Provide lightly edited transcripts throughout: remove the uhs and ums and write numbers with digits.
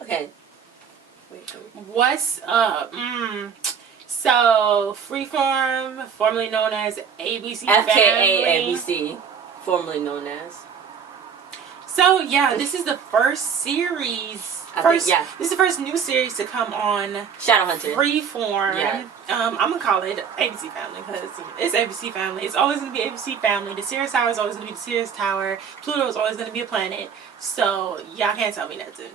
Okay. What's up? So, FreeForm, formerly known as ABC FKA Family. ABC, formerly known as. So, yeah, this is the first series. This is the first new series to come on Shadowhunter. FreeForm. Yeah. I'm gonna call it ABC Family because it's ABC Family. It's always gonna be ABC Family. The Sirius Tower is always gonna be the Sirius Tower. Pluto is always gonna be a planet. So, y'all can't tell me nothing.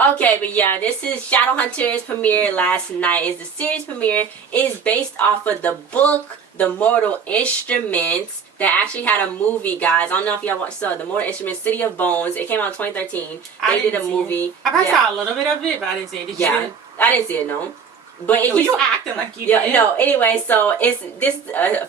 Okay, but yeah, this is Shadowhunters premiere last night. Is the series premiere. It is based off of the book, The Mortal Instruments, that actually had a movie, guys. I don't know if y'all saw The Mortal Instruments, City of Bones. It came out in 2013. They did a movie. I probably saw a little bit of it, but I didn't see it. Did you see it? I didn't see it, no. But you acting like you did. No, anyway, so it's this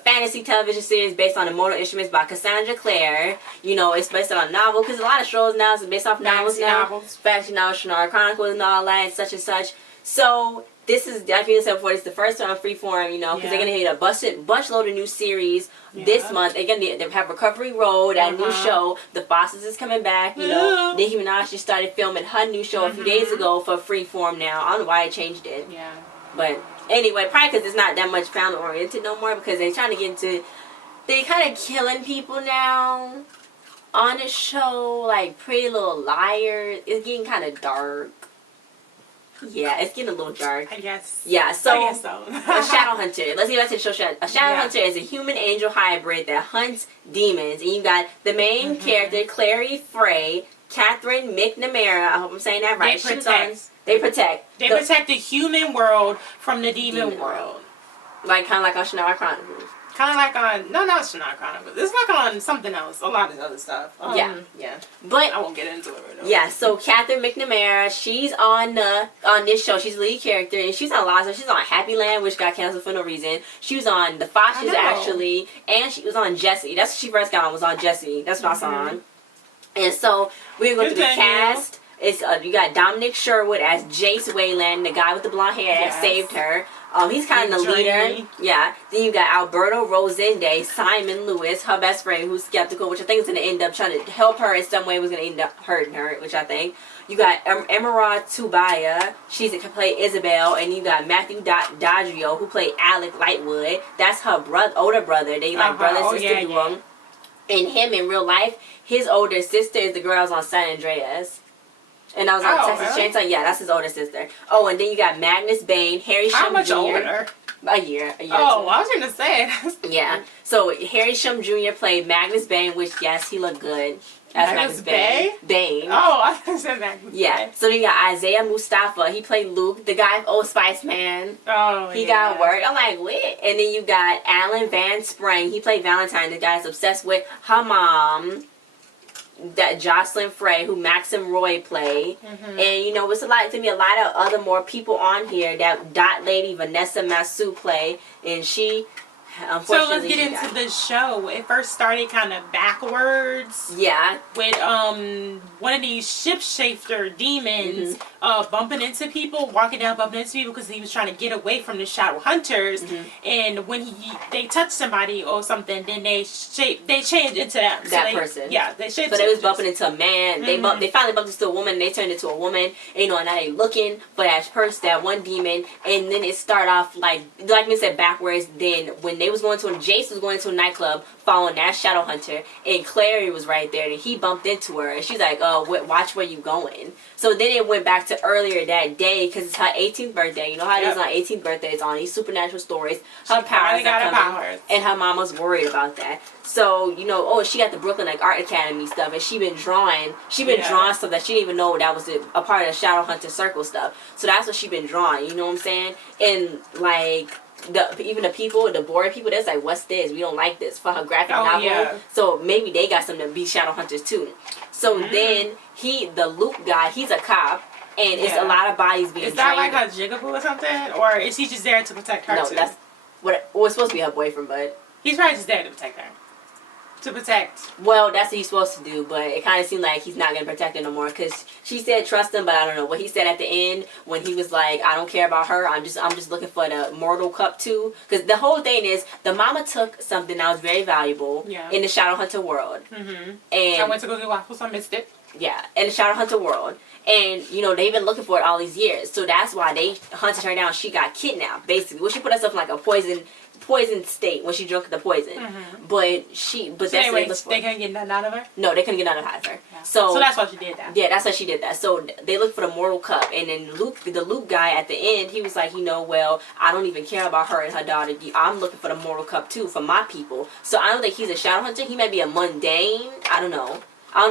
fantasy television series based on The Mortal Instruments by Cassandra Clare. You know, it's based on a novel, because a lot of shows now is based off novels now. Fantasy novels, Shannara Chronicles and all that, and such and such. So this is, I think I said before, it's the first one on FreeForm, you know, because they're going to hit a bunch load of new series this month. They're going to have Recovery Road, that new show. The Fosters is coming back, you know. Nicki Minaj just started filming her new show a few days ago for FreeForm now. I don't know why I changed it. Yeah. But anyway, probably because it's not that much family oriented no more, because they're trying to get into, they kind of killing people now on the show, like Pretty Little Liars. It's getting kind of dark. Yeah, it's getting a little dark. I guess. Yeah, so, I guess so. a Shadowhunter. Let's get back to the show. A Shadowhunter is a human-angel hybrid that hunts demons. And you got the main character, Clary Fray, Catherine McNamara. I hope I'm saying that right. They protect the human world from the demon world. Like, kind of like on Shannara Chronicles. Kind of like on, no, not Shannara Chronicles. It's like on something else. A lot of other stuff. Yeah. But I won't get into it right now. Yeah, so Catherine McNamara, she's on this show. She's the lead character, and she's on lots of. She's on Happy Land, which got canceled for no reason. She was on The Fosters, actually, and she was on Jessie. That's what she first got on, was on Jessie. That's what I saw on. And so we're going to the cast. It's you got Dominic Sherwood as Jace Wayland, the guy with the blonde hair that saved her. He's kind of the leader. Yeah. Then you got Alberto Rosende, Simon Lewis, her best friend, who's skeptical, which I think is going to end up trying to help her in some way, was going to end up hurting her, which I think. You got Emerald Tubaya, she's to play Isabel, and you got Matthew Dadrio, who played Alec Lightwood. That's her older brother. They like brother sister duo. And him in real life, his older sister is the girl that was on San Andreas. And I was on Texas Chainsaw. Yeah, that's his older sister. Oh, and then you got Magnus Bane, Harry Shum Jr. How much older? A year. Oh, I was going to say. Yeah. So Harry Shum Jr. played Magnus Bane, which, yes, he looked good. That's Magnus Bane. Oh, I thought you said Magnus Bane. Yeah. So then you got Isaiah Mustafa. He played Luke, the guy, Old Spice Man. Oh, He got work. I'm like, what? And then you got Alan Van Sprang. He played Valentine, the guy that's obsessed with her mom. That Jocelyn Frey, who Maxim Roy played, and you know, it's a lot of other more people on here that Dot Lady Vanessa Masu play, and she. So let's get into the show. It first started kind of backwards. Yeah. With one of these shapeshifter demons bumping into people, walking down, bumping into people because he was trying to get away from the Shadowhunters. And when they touch somebody or something, then they change into them. That person. Yeah, they shaped. So they was bumping into a man. They finally bumped into a woman. And they turned into a woman. And, you know, and now they looking for that person, that one demon. And then it started off like we said, backwards. Then when they was going to, Jace was going to a nightclub following that Shadowhunter, and Clary was right there, and he bumped into her, and she's like, oh, watch where you going. So then it went back to earlier that day, because it's her 18th birthday. You know how it is on 18th birthday. It's on these supernatural stories. Her powers are coming, and her mama's worried about that. So, you know, she got the Brooklyn like Art Academy stuff, and she been drawing stuff that she didn't even know that was a part of the Shadowhunter circle stuff. So that's what she been drawing, you know what I'm saying? And like even the people, the bored people, that's like, what's this? We don't like this for her graphic novel. Yeah. So maybe they got something to be Shadowhunters too. So then the Luke guy, he's a cop, and it's a lot of bodies being drained. Is that like a jigaboo or something, or is he just there to protect her? No, that's what was supposed to be her boyfriend, but he's probably just there to protect her. to protect. Well, that's what he's supposed to do, but it kind of seemed like he's not going to protect her no more because she said trust him, but I don't know what he said at the end when he was like, I don't care about her. I'm just looking for the Mortal Cup too. Because the whole thing is the mama took something that was very valuable in the Shadowhunter world. Mm-hmm. And I went to go get waffles. I missed it. Yeah, in the Shadowhunter world. And, you know, they've been looking for it all these years. So that's why they hunted her down. She got kidnapped, basically. Well, she put herself in like a poison state when she drank the poison. Mm-hmm. But that's anyway, they couldn't get nothing out of her? No, they couldn't get nothing out of her. Yeah. So that's why she did that. Yeah, that's why she did that. So they looked for the Mortal Cup. And then the Luke guy at the end, he was like, you know, well, I don't even care about her and her daughter. I'm looking for the Mortal Cup too for my people. So I don't think he's a Shadowhunter. He might be a mundane. I don't know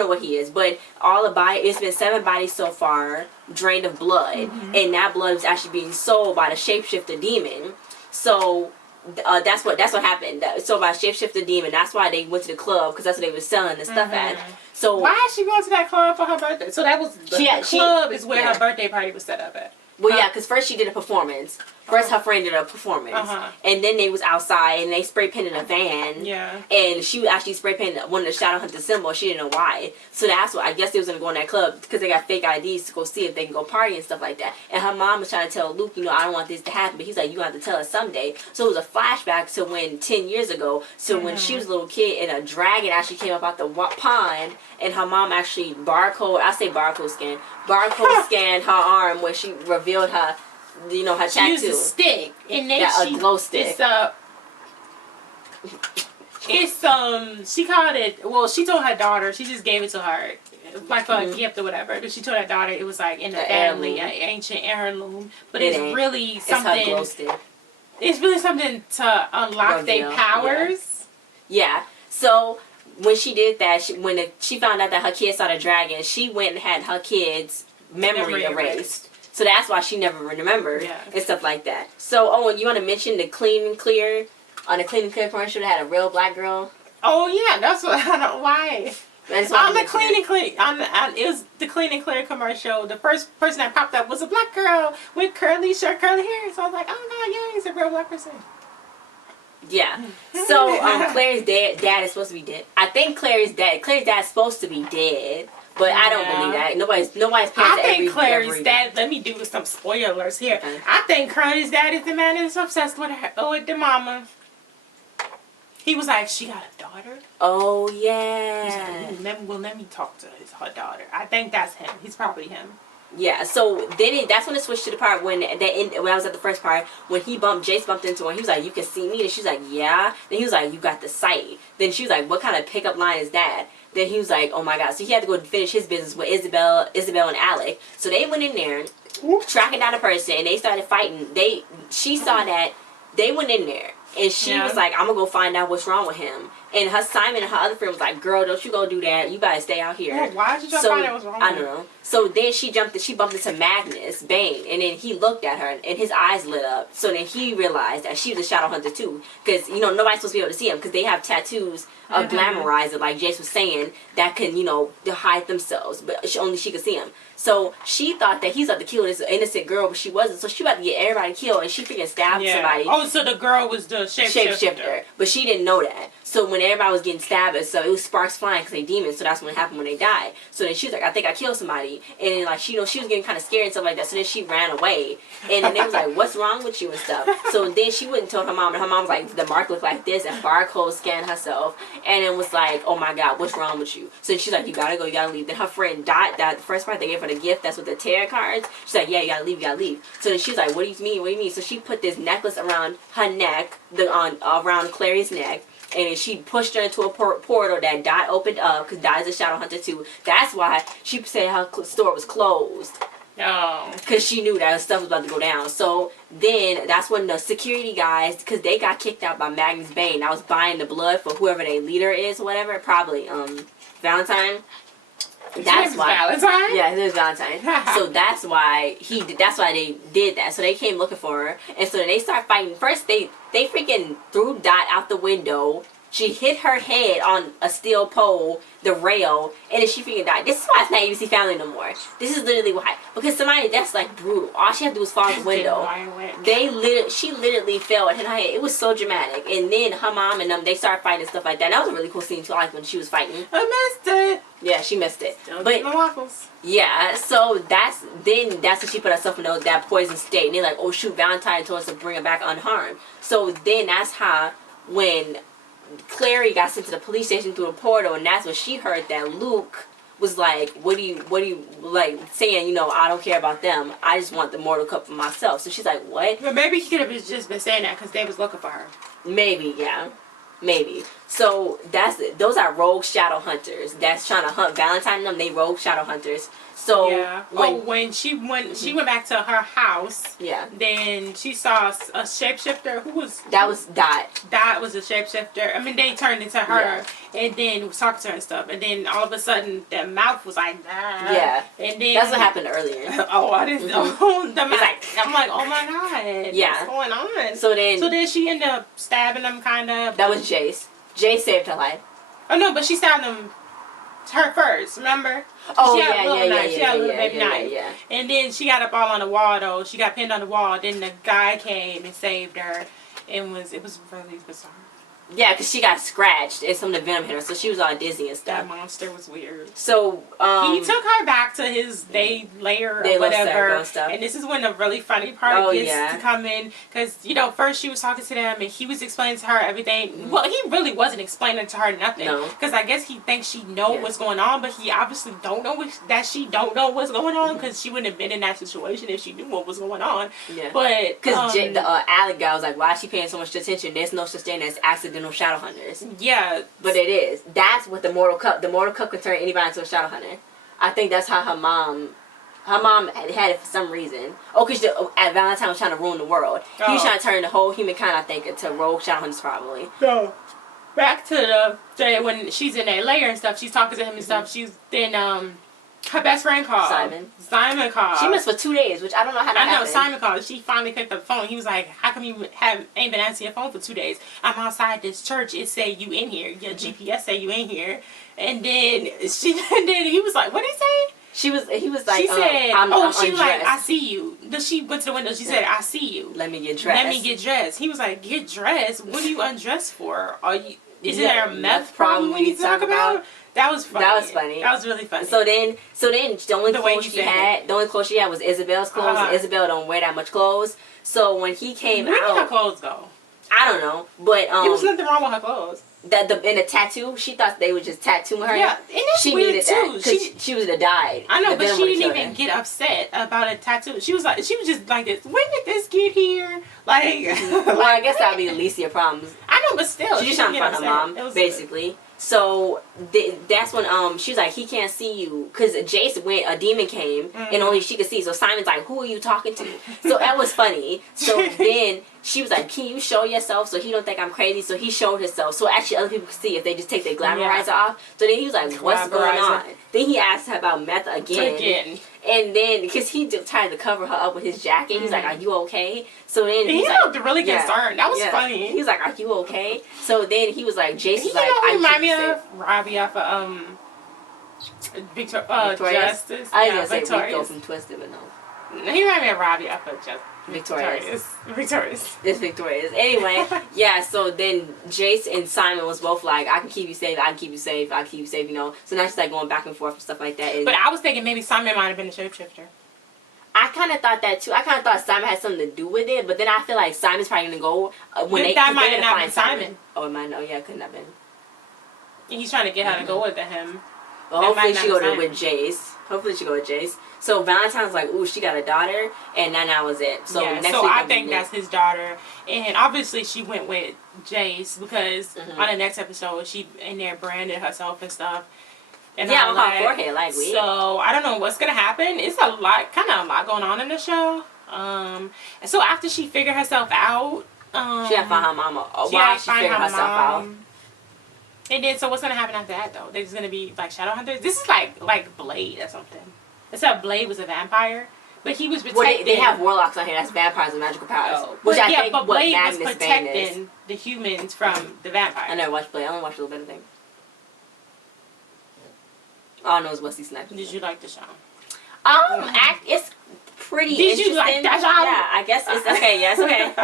what he is, but it's been 7 bodies so far, drained of blood, and that blood is actually being sold by the shapeshifter demon. So that's what happened. So by shapeshifter demon, that's why they went to the club because that's what they were selling the stuff at. So why is she going to that club for her birthday? So that was the club is where her birthday party was set up at. Well, yeah, because first she did a performance. First, her friend did a performance, and then they was outside and they spray painted a van. Yeah, and she actually spray painted one of the Shadowhunter symbols. She didn't know why, so that's what I guess they was gonna go in that club because they got fake IDs to go see if they can go party and stuff like that. And her mom was trying to tell Luke, you know, I don't want this to happen, but he's like, you have to tell us someday. So it was a flashback to when 10 years ago. So when she was a little kid, and a dragon actually came up out the pond, and her mom actually barcode scanned her arm when she revealed her. You know, her tattoo. She used a stick, and then a glow stick. She called it. Well, she told her daughter. She just gave it to her, like for a gift or whatever. But she told her daughter it was like in the family, an ancient heirloom. But it's really something. It's her glow stick. It's really something to unlock their powers. Yeah. So when she did that, she found out that her kids saw the dragon, she went and had her kids' memory erased. So that's why she never remembered and stuff like that. So, Owen, you want to mention the Clean and Clear? On the Clean and Clear commercial that had a real black girl? Oh, yeah. That's what, I don't know why. On the Clean and Clear, it was the Clean and Clear commercial. The first person that popped up was a black girl with curly hair. So I was like, oh, God, yeah, he's a real black person. Yeah. So, Claire's dad is supposed to be dead. I think Claire's dad is supposed to be dead. But I don't believe that. Nobody's parents. I think Clary's dad. Let me do some spoilers here. Okay. I think Clary's dad is the man that's obsessed with her, with the mama. He was like, she got a daughter. Oh yeah. Like, let me talk to her daughter. I think that's him. He's probably him. Yeah. So then that's when it switched to the part when I was at the first part when Jace bumped into her. He was like, "You can see me," and she's like, "Yeah." Then he was like, "You got the sight." Then she was like, "What kind of pickup line is that?" Then he was like, oh my God. So he had to go finish his business with Isabel and Alec. So they went in there, tracking down a person, and they started fighting. She saw that. They went in there, and she was like, I'm going to go find out what's wrong with him. And Simon and her other friend was like, girl, don't you go do that. You better stay out here. Well, why did you find out what's wrong with him? I don't know. So then she bumped into Magnus Bane, and then he looked at her, and his eyes lit up. So then he realized that she was a Shadowhunter too. Because, you know, nobody's supposed to be able to see him, because they have tattoos of glamorizer, like Jace was saying, that can, you know, hide themselves. But only she could see him. So she thought that he's about to kill this innocent girl, but she wasn't. So she about to get everybody killed, and she freaking stabbed somebody. Oh, so the girl was the shapeshifter. But she didn't know that. So when everybody was getting stabbed, so it was sparks flying because they demons. So that's when it happened when they died. So then she was like, I think I killed somebody. And then, like, she was getting kind of scared and stuff like that. So then she ran away. And then they was like, what's wrong with you and stuff. So then she went and told her mom. And her mom was like, the mark looked like this. And barcode scanned herself. And it was like, oh my God, what's wrong with you? So she's like, you gotta go, you gotta leave. Then her friend died. That the first part they gave her the gift. That's with the tarot cards. She's like, yeah, you gotta leave, you gotta leave. So then she was like, what do you mean? What do you mean? So she put this necklace around her neck, around Clary's neck. And then she pushed her into a portal that Dot opened up, because Dot is a Shadowhunter too. That's why she said her store was closed. No. Because she knew that stuff was about to go down. So then that's when the security guys, because they got kicked out by Magnus Bane. I was buying the blood for whoever their leader is or whatever. Probably Valentine. That's why. Valentine? Yeah, his name is Valentine. So that's why they did that. So they came looking for her. And so then they start fighting. First they freaking threw Dot out the window, She hit her head on a steel pole, the rail, and then she freaking died. This is why it's not ABC Family no more. This is literally why. Because somebody that's like brutal. All she had to do was fall out the window. She literally fell and hit her head. It was so dramatic. And then her mom and them, they started fighting and stuff like that. And that was a really cool scene too. I like when she was fighting. I missed it. Yeah, she missed it. Don't get my waffles. Yeah, so that's when she put herself in that poison state. And they're like, oh shoot, Valentine told us to bring her back unharmed. So then that's how when Clary got sent to the police station through a portal, and that's when she heard that Luke was like, what do you like saying, you know, I don't care about them, I just want the Mortal Cup for myself. So she's like, what? But maybe he could have just been saying that because they was looking for her. Maybe, yeah. Maybe. So those are rogue Shadowhunters that's trying to hunt Valentine and them. They rogue Shadowhunters. So yeah. When she went back to her house. Yeah. Then she saw a shapeshifter who was Dot. Dot was a shapeshifter. I mean, they turned into her and then was talking to her and stuff. And then all of a sudden, the mouth was like, ah. Yeah. And then that's what happened earlier. I didn't know. I'm like, oh my god. Yeah. What's going on? So then she ended up stabbing him, kind of. That was Jace. Jace saved her life. Oh no, but she stabbed him. Her first, remember? Oh, she had a little knife. She had a little baby knife. Yeah. And then she got up all on the wall, though. She got pinned on the wall. Then the guy came and saved her. It was really bizarre. Yeah, because she got scratched and some of the venom hit her, so she was all dizzy and stuff. That monster was weird. So, he took her back to his day lair or whatever. And this is when the really funny part gets to come in. Because, you know, first she was talking to them and he was explaining to her everything. Mm-hmm. Well, he really wasn't explaining to her nothing. Because I guess he thinks she know what's going on, but he obviously don't know that she don't know what's going on, because she wouldn't have been in that situation if she knew what was going on. Yeah. But because the Alec guy was like, why is she paying so much attention? There's no such thing as accidental Shadowhunters. Yeah. But it is. That's what the Mortal Cup can turn anybody into a Shadowhunter. I think that's how her mom had it for some reason. Oh, because Valentine was trying to ruin the world. He was trying to turn the whole humankind, I think, into rogue Shadowhunters probably. So, back to the day when she's in that lair and stuff, she's talking to him and stuff. She's then, her best friend called. Simon called. She missed for 2 days, which I don't know how that happened. I know, Simon called. She finally picked up the phone. He was like, how come you ain't been answering your phone for 2 days? I'm outside this church. It say you in here. Your GPS say you in here. And then he was like, what did he say? He was like, she said, I'm she was like, I see you. She went to the window. She said, I see you. Let me get dressed. He was like, get dressed? What are you undressed for? Is there a meth problem we need to talk about? That was funny. That was really funny. So then the only clothes she had was Isabel's clothes. And Isabel don't wear that much clothes. So when he came out, where did her clothes go? I don't know, but there was nothing wrong with her clothes. And the tattoo, she thought they would just tattoo her. Yeah, and that's she weird needed too. That she would have died. I know, but she didn't even get upset about a tattoo. She was just like this. When did this get here? Like, well, I guess that would be the least of your problems. I know, but still, she's just trying to find her mom, basically. Good. So that's when she was like, he can't see you, because Jace went, a demon came and only she could see. So Simon's like, who are you talking to? So that was funny. So then she was like, can you show yourself so he don't think I'm crazy? So he showed himself so actually other people could see if they just take their glamorizer off. So then he was like, what's going on? Then he asked her about meth again. And then, because he tried to cover her up with his jacket, he's like, are you okay? So then he looked really concerned. That was funny. He's like, are you okay? So then he was like, Jason's like, I remind me of Robbie off of Victorious. Justice. I was going to say Rico from Twisted, but no. He reminded me of Robbie off of Justice. Victorious. It's Victorious. Anyway, yeah, so then Jace and Simon was both like, I can keep you safe, I can keep you safe, I can keep you safe, you know. So now she's like going back and forth and stuff like that. But I was thinking maybe Simon might have been a shapeshifter. I kind of thought that too. I kind of thought Simon had something to do with it, but then I feel like Simon's probably going to go that might have not been Simon. Oh, it might not. Yeah, it couldn't have been. He's trying to get her to go with him. Well, hopefully she go with Jace. So Valentine's like, ooh, she got a daughter, and then that was it. So next week I think that's his daughter, and obviously she went with Jace because on the next episode she in there branded herself and stuff. And on her forehead, like we. So I don't know what's gonna happen. It's a lot going on in the show. And so after she figured herself out, she had to find her mama. While she figured herself out. And then, so what's gonna happen after that though? There's gonna be like Shadowhunters. This is like Blade or something. Except Blade was a vampire. But he was protecting. Well, they have warlocks on here. That's vampires with magical powers. Oh. Which But, I think but what Blade was Magnus Bane is. protecting the humans from the vampires. I never watched Blade. I only watched a little bit of thing. All I know is Wesley Snipes. Did you like the show? It's pretty Did interesting. you like that show? Yeah, I guess it's okay. Yeah, it's okay.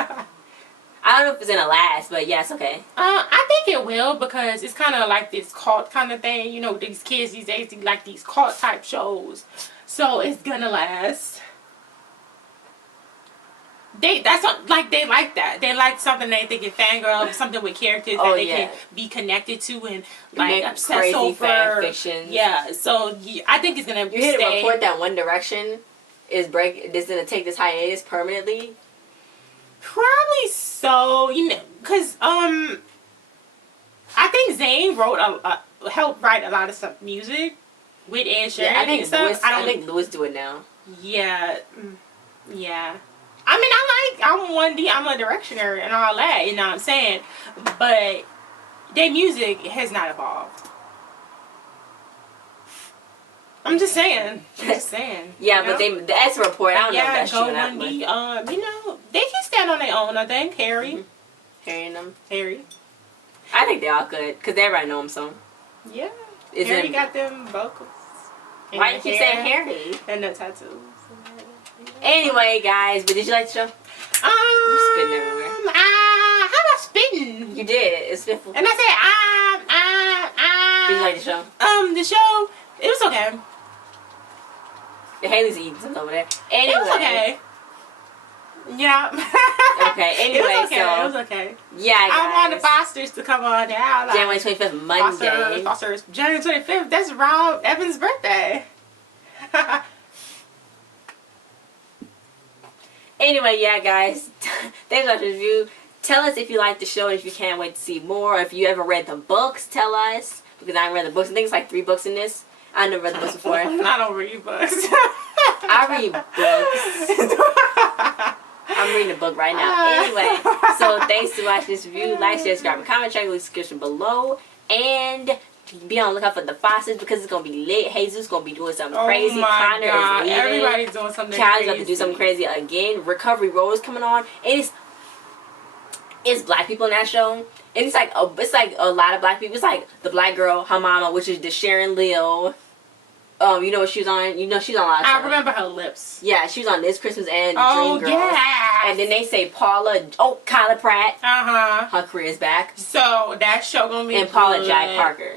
I don't know if it's gonna last, but yeah, it's okay. I think it will because it's kind of like this cult kind of thing. You know, these kids these days, they like these cult type shows. So it's gonna last. They like that. They like something they can fangirl, something with characters that they can be connected to and like obsess crazy over. fan fiction. Yeah, so I think it's gonna. You hear the report that One Direction is gonna take this hiatus permanently? Probably so, you know, because I think Zayn helped write a lot of stuff, music with Ed Sheeran. Yeah, I and think Louis do it now. Yeah, yeah. I mean, I'm 1D, I'm a directioner and all that, you know what I'm saying? But their music has not evolved. I'm just saying. Yeah, but that's a report. I don't know if that's true or not. 1D, you know, they can stand on their own, I think. Harry. Harry and them. Harry. I think they all good, because everybody know them, so. Yeah. Harry got them vocals. Why you keep saying Harry? And the tattoos. Anyway, guys, but did you like the show? You spitting everywhere. How about spitting? You did. It's spitful. And I said, Did you like the show? The show, it was okay. Haley's eating something over there. Anyway. It was okay. Yeah. Okay, anyway, it was okay. Yeah, guys. I want the Fosters to come on now. Like, January 25th, Monday. Fosters. January 25th, that's Rob Evans' birthday. Anyway, yeah, guys. Thanks for watching the review. Tell us if you like the show and if you can't wait to see more. Or if you ever read the books, tell us. Because I haven't read the books. I think it's like 3 books in this. I never read the books before. I don't read books. I read books. I'm reading a book right now. Anyway, so thanks for watching this review. Like, share, subscribe, and comment. Check the description below. And be on the lookout for the Fosters because it's going to be lit. Jesus going to be doing something crazy. Oh my Connor God. is leaving. Everybody's doing something Callie's crazy. about to do something crazy again. Recovery Road is coming on. And it's black people in that show. And it's like a lot of black people. It's like the black girl, her mama, which is the Sharon Lil. You know what she was on? You know she's on a lot of shows. I remember her lips. Yeah, she was on This Christmas and Oh, Dreamgirls. yeah. And then they say Kyla Pratt. Uh-huh. Her career's back. So, that show gonna be And Paula good. Jai Parker.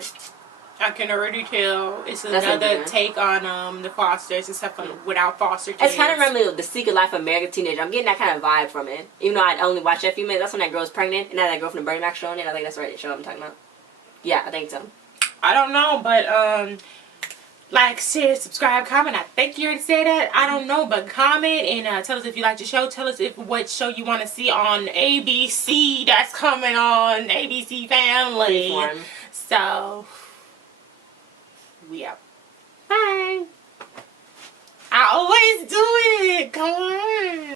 I can already tell it's That's another take on the Fosters and stuff without foster kids. It's kind of remembering The Secret Life of American Teenager. I'm getting that kind of vibe from it. Even though I only watched that a few minutes. That's when that girl's pregnant. And now that girl from the Bernie Mac show on it. I think that's the right show I'm talking about. Yeah, I think so. I don't know, but like, share, subscribe, comment. I think you already said that. I don't know, but comment and tell us if you like the show. Tell us what show you want to see on ABC that's coming on ABC Family. FreeForm. So, we out. Bye. I always do it. Come on.